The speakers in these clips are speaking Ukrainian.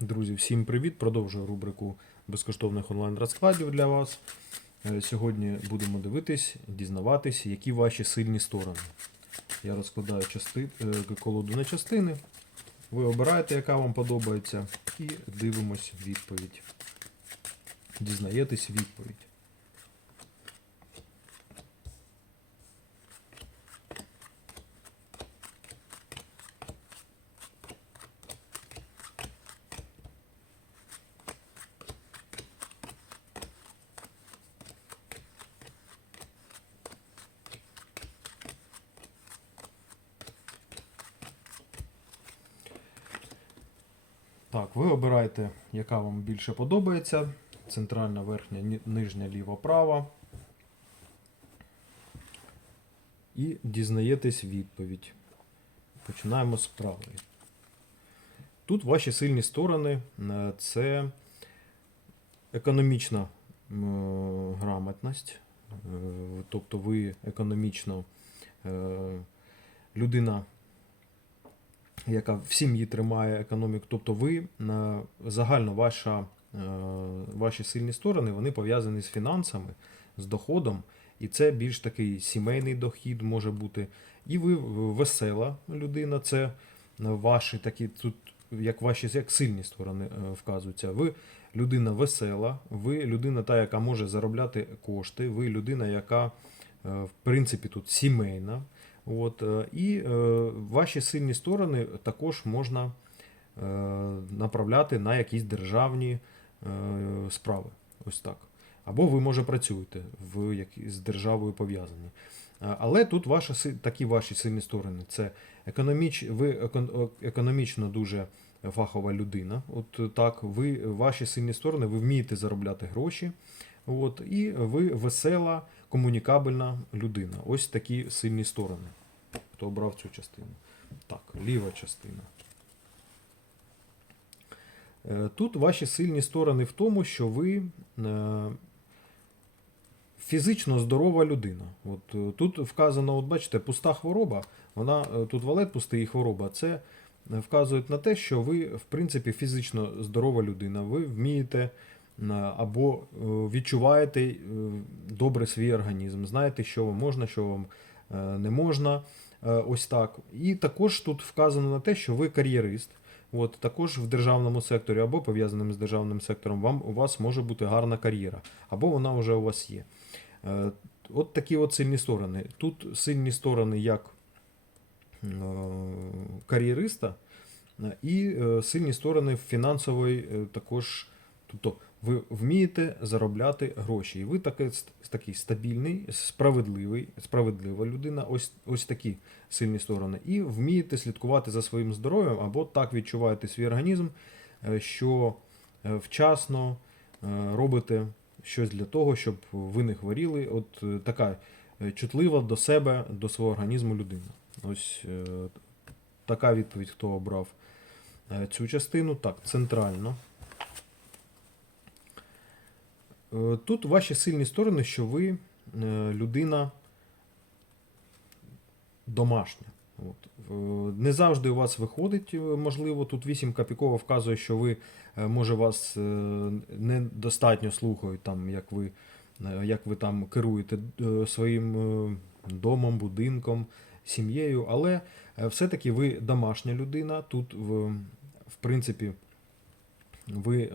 Друзі, всім привіт! Продовжую рубрику безкоштовних онлайн-розкладів для вас. Е, Сьогодні будемо дивитись, дізнаватись, які ваші сильні сторони. Я розкладаю части... е, колоду на частини. Ви обираєте, яка вам подобається, і дивимось відповідь. Дізнаєтесь відповідь. Так, ви обираєте, яка вам більше подобається. Центральна, верхня, нижня, ліва, права. І дізнаєтесь відповідь. Починаємо з правої. Тут ваші сильні сторони е, це економічна грамотність. Е, Тобто ви економічно е, людина яка в сім'ї тримає економіку. Тобто ви загально ваша, е, ваші сильні сторони вони пов'язані з фінансами, з доходом, і це більш такий сімейний дохід може бути. І ви весела людина, це ваші такі тут. Як ваші як сильні сторони е, вказуються. Ви людина весела, ви людина та, яка може заробляти кошти, ви людина, яка е, в принципі тут сімейна. От, і е, ваші сильні сторони також можна е, направляти на якісь державні справи. Ось так. Або ви, може, працюєте в які, з державою пов'язані. Але тут ваша, такі ваші сильні сторони. Це економіч, ви економічно дуже фахова людина. От так, ви, ваші сильні сторони, ви вмієте заробляти гроші. От, і ви весела, комунікабельна людина. Ось такі сильні сторони. Хто обрав цю частину. Так, ліва частина. Е, Тут ваші сильні сторони в тому, що ви е, фізично здорова людина. От, е, тут вказано, от бачите, пуста хвороба, вона тут валет пустий і хвороба. Це вказує на те, що ви, в принципі, фізично здорова людина. Ви вмієте або е, відчуваєте е, добре свій організм, знаєте, що вам можна, що вам е, не можна. Е, Ось так. І також тут вказано на те, що ви кар'єрист. От, також в державному секторі або пов'язаним з державним сектором, вам, у вас може бути гарна кар'єра, або вона вже у вас є. Е, От такі от сильні сторони. Тут сильні сторони як е, кар'єриста, е, і е, сильні сторони фінансової е, також. Тобто ви вмієте заробляти гроші. І ви таки, такий стабільний, справедливий, справедлива людина, ось, ось такі сильні сторони. І вмієте слідкувати за своїм здоров'ям, або так відчуваєте свій організм, е, що е, вчасно е, робите щось для того, щоб ви не хворіли. От така чутлива до себе, до свого організму людина. Ось така відповідь, хто обрав цю частину. Так, центрально. Е, Тут ваші сильні сторони, що ви е, людина домашня. От. Е, Не завжди у вас виходить, можливо, тут вісім капікова вказує, що ви, може, вас недостатньо слухають, там, як ви, як ви там керуєте своїм домом, будинком, сім'єю, але все-таки ви домашня людина. Тут, в принципі, ви.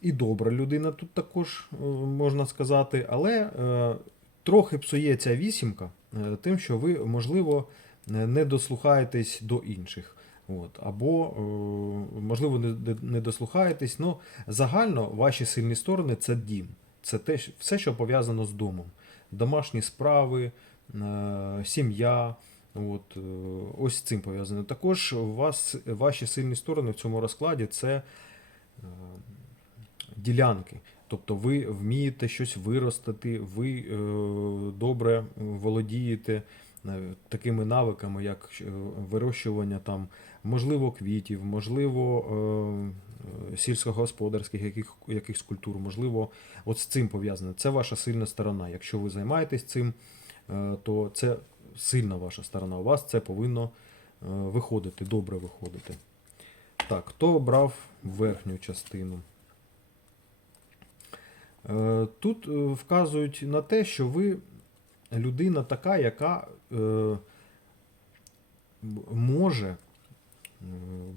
І добра людина тут також е, можна сказати, але е, трохи псує ця вісімка е, тим, що ви, можливо, не дослухаєтесь до інших. От, або, можливо, не, дослухаєтесь. Ну, загально ваші сильні сторони це дім. Це те, все, що пов'язано з домом. Домашні справи, сім'я. От, ось цим пов'язано. Також вас, ваші сильні сторони в цьому розкладі це ділянки. Тобто ви вмієте щось виростити, ви е, добре володієте е, такими навиками, як е, вирощування там, можливо, квітів, можливо, сільськогосподарських яких, якихось культур, можливо, от з цим пов'язане. Це ваша сильна сторона. Якщо ви займаєтесь цим, то це сильна ваша сторона. У вас це повинно виходити, добре виходити. Так, хто обрав верхню частину? Е, Тут е, вказують на те, що ви людина така, яка е, може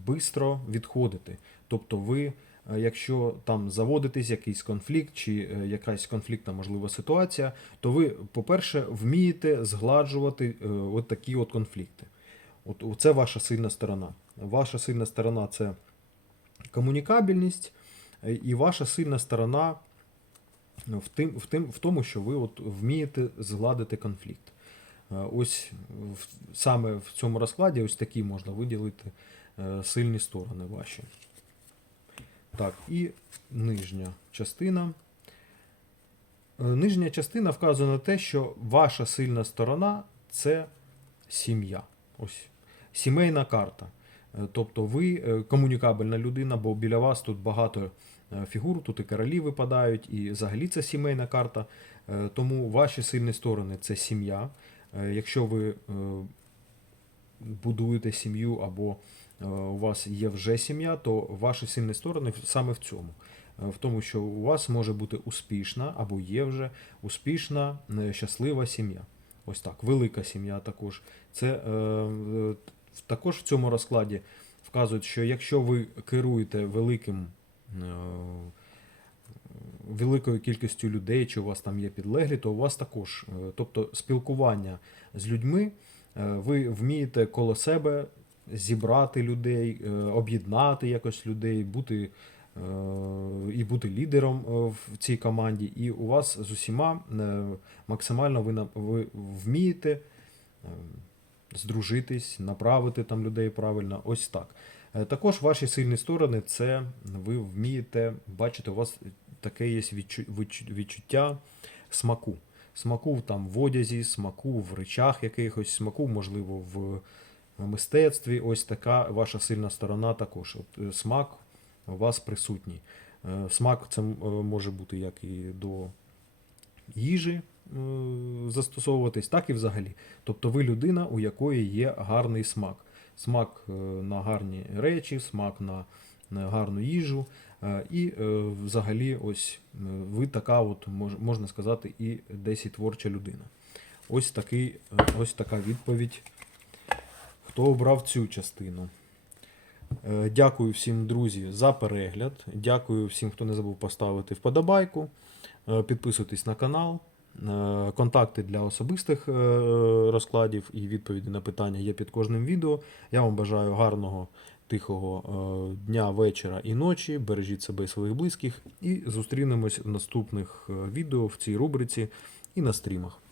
швидко відходити. Тобто ви, якщо там заводитесь якийсь конфлікт чи якась конфліктна можлива ситуація, то ви, по-перше, вмієте згладжувати от такі от конфлікти. От це ваша сильна сторона. Ваша сильна сторона це комунікабельність, і ваша сильна сторона в, тим, в, тим, в тому, що ви от вмієте згладити конфлікт. Е, Ось в, саме в цьому розкладі ось такі можна виділити е, сильні сторони ваші. Так, і нижня частина. Е, Нижня частина вказує на те, що ваша сильна сторона це сім'я. Ось сімейна карта. Тобто ви комунікабельна людина, бо біля вас тут багато фігур, тут і королі випадають, і взагалі це сімейна карта. Е, Тому ваші сильні сторони це сім'я. Е, Якщо ви е, будуєте сім'ю або е, у вас є вже сім'я, то ваші сильні сторони саме в цьому. Е, В тому, що у вас може бути успішна або є вже успішна, е, щаслива сім'я. Ось так, велика сім'я також. Це е, е, також в цьому розкладі вказують, що якщо ви керуєте великим, е, великою кількістю людей, чи у вас там є підлеглі, то у вас також, е, тобто спілкування з людьми, е, ви вмієте коло себе зібрати людей, е, об'єднати якось людей, бути е, і бути лідером е, в цій команді. І у вас з усіма е, максимально ви, ви вмієте е, здружитись, направити там людей правильно. Ось так. Е, Також ваші сильні сторони це ви вмієте бачите, у вас таке є відчу- відчу- відчуття смаку. Смаку там в одязі, смаку в речах якихось, смаку, можливо, в мистецтві. Ось така ваша сильна сторона також. От, е, смак у вас присутній. Е, Смак це може бути як і до їжі застосовуватись, так і взагалі. Тобто ви людина, у якої є гарний смак. Смак е, на гарні речі, смак на, гарну їжу. Е, І е, взагалі, ось ви така, от можна сказати, і десь і творча людина. Ось, такий, ось така відповідь. Хто обрав цю частину? Дякую всім, друзі, за перегляд. Дякую всім, хто не забув поставити вподобайку. Підписуйтесь на канал. Е, Контакти для особистих е, розкладів і відповіді на питання є під кожним відео. Я вам бажаю гарного, тихого е, дня, вечора і ночі. Бережіть себе і своїх близьких. І зустрінемось в наступних відео в цій рубриці і на стрімах.